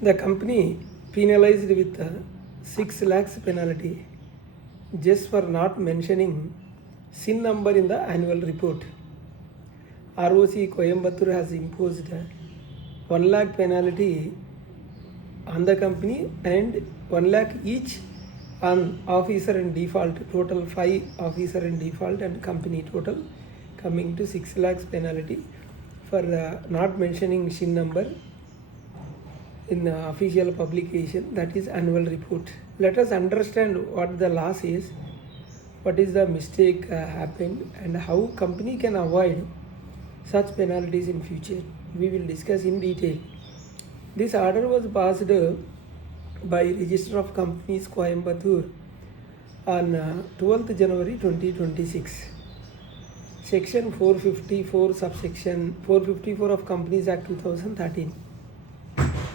The company penalized with 6 lakhs penalty just for not mentioning CIN number in the annual report. ROC Coimbatore has imposed 1 lakh penalty on the company and 1 lakh each on officer in default, total 5 officer in default and company total coming to 6 lakhs penalty for not mentioning CIN number in the official publication, that is annual report. Let us understand what the loss is, what is the mistake happened and how company can avoid such penalties in future. We will discuss in detail. This order was passed by Register of Companies Coimbatore on 12th January 2026. Section 454 subsection 454 of Companies Act 2013.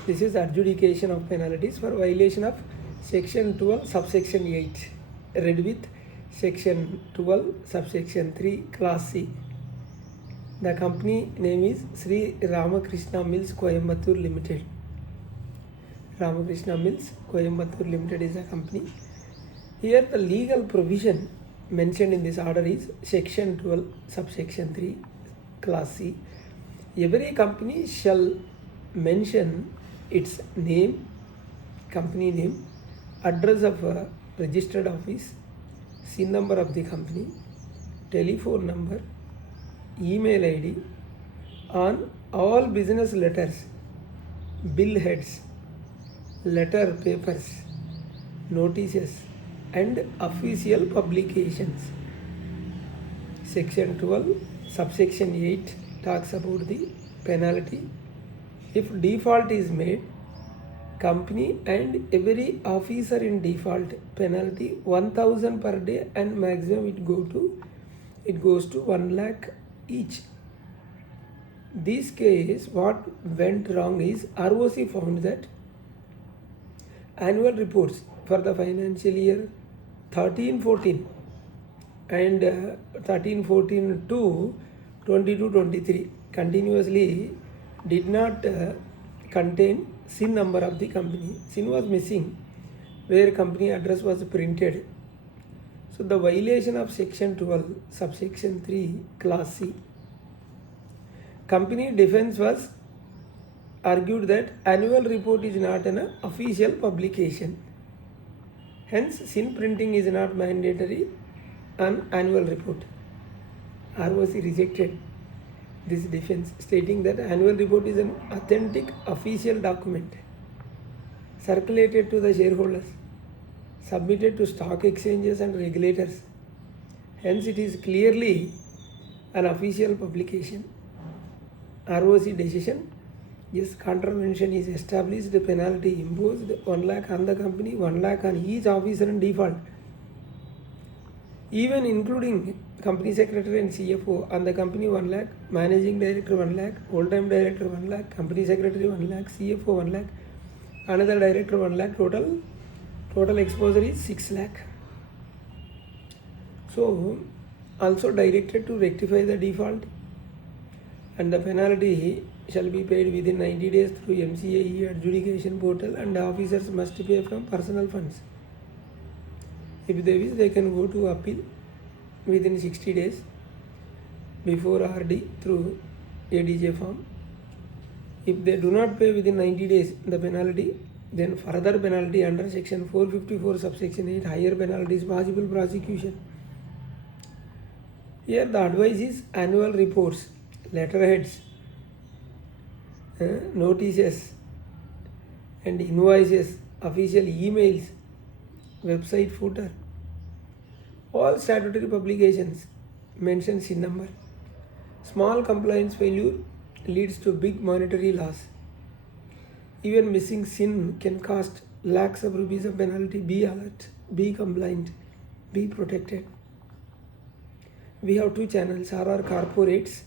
This is adjudication of penalties for violation of section 12 subsection 8 read with section 12 subsection 3 class C. The company name is Sri Ramakrishna Mills Coimbatore Limited. Ramakrishna Mills Coimbatore Limited is a company. Here the legal provision mentioned in this order is section 12 subsection 3 class C. Every company shall mention its name, company name, address of a registered office, CIN number of the company, telephone number, email ID on all business letters, bill heads, letter papers, notices and official publications. Section 12 subsection 8 talks about the penalty. If default is made, company and every officer in default penalty 1000 per day and maximum it goes to 1 lakh each. This case what went wrong is ROC found that annual reports for the financial year 13-14 and 13-14 to 22-23 continuously did not contain CIN number of the company. CIN was missing where company address was printed. So the violation of section 12 subsection 3 class C. Company defense was argued that annual report is not an official publication. Hence CIN printing is not mandatory on annual report. ROC rejected this defense, stating that annual report is an authentic official document circulated to the shareholders, submitted to stock exchanges and regulators. Hence it is clearly an official publication. ROC decision, yes, contravention is established, the penalty imposed 1 lakh on the company, 1 lakh on each officer in default, even including company secretary and CFO. On the company 1 lakh, managing director 1 lakh, whole-time director 1 lakh, company secretary 1 lakh, CFO 1 lakh, another director 1 lakh, total exposure is 6 lakh. So also directed to rectify the default and the penalty shall be paid within 90 days through MCAE adjudication portal and the officers must pay from personal funds. If they wish, they can go to appeal within 60 days before RD through ADJ form. If they do not pay within 90 days the penalty, then further penalty under section 454 subsection 8 higher penalty is possible prosecution. Here the advice is annual reports, letterheads, notices and invoices, official emails, website footer, all statutory publications mention CIN number. Small compliance failure leads to big monetary loss. Even missing CIN can cost lakhs of rupees of penalty. Be alert, be compliant, be protected. We have 2 channels, RR Corporates,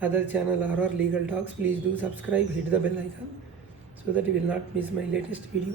other channel RR Legal Talks. Please do subscribe, hit the bell icon so that you will not miss my latest video.